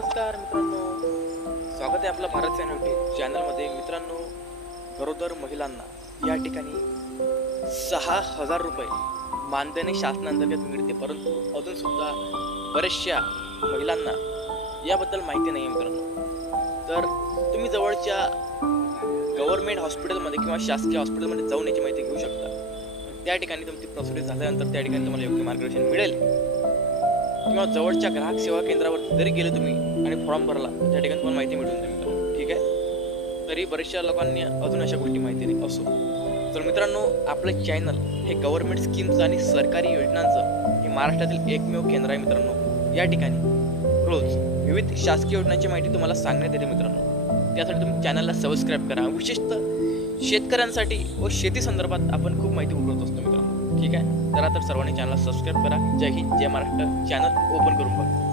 नमस्कार मित्रांनो, स्वागत आहे आपलं भारत चॅनलमध्ये. मित्रांनो, गरोदर महिलांना या ठिकाणी 6,000 रुपये मानधनी शासनांतर्गत मिळते, परंतु अजूनसुद्धा बऱ्याचशा महिलांना याबद्दल माहिती नाही आहे मित्रांनो. तर तुम्ही जवळच्या गव्हर्नमेंट हॉस्पिटलमध्ये किंवा शासकीय हॉस्पिटलमध्ये जाऊन याची माहिती घेऊ शकता. त्या ठिकाणी तुमची प्रोसिजर झाल्यानंतर त्या ठिकाणी तुम्हाला योग्य मार्गदर्शन मिळेल, किंवा जवळच्या ग्राहक सेवा केंद्रावर जरी गेले तुम्ही आणि फॉर्म भरला त्या ठिकाणी तुम्हाला माहिती मिळून जाईल मित्रांनो. ठीक आहे, तरी बऱ्याचशा लोकांनी अजून अशा गोष्टी माहिती नाही असो. तर मित्रांनो, आपलं चॅनल हे गव्हर्नमेंट स्कीम्स आणि सरकारी योजनांचं हे महाराष्ट्रातील एकमेव केंद्र आहे मित्रांनो. या ठिकाणी रोज विविध शासकीय योजनांची माहिती तुम्हाला सांगण्यात येते मित्रांनो. त्यासाठी तुम्ही चॅनलला सबस्क्राईब करा. विशेषतः शेतकऱ्यांसाठी व शेती संदर्भात आपण खूप माहिती उपलब्ध असतो मित्रांनो. ठीक आहे, तर सर्वांनी चॅनलला सबस्क्राईब करा. जय हिंद, जय महाराष्ट्र. चॅनल ओपन करून बघा.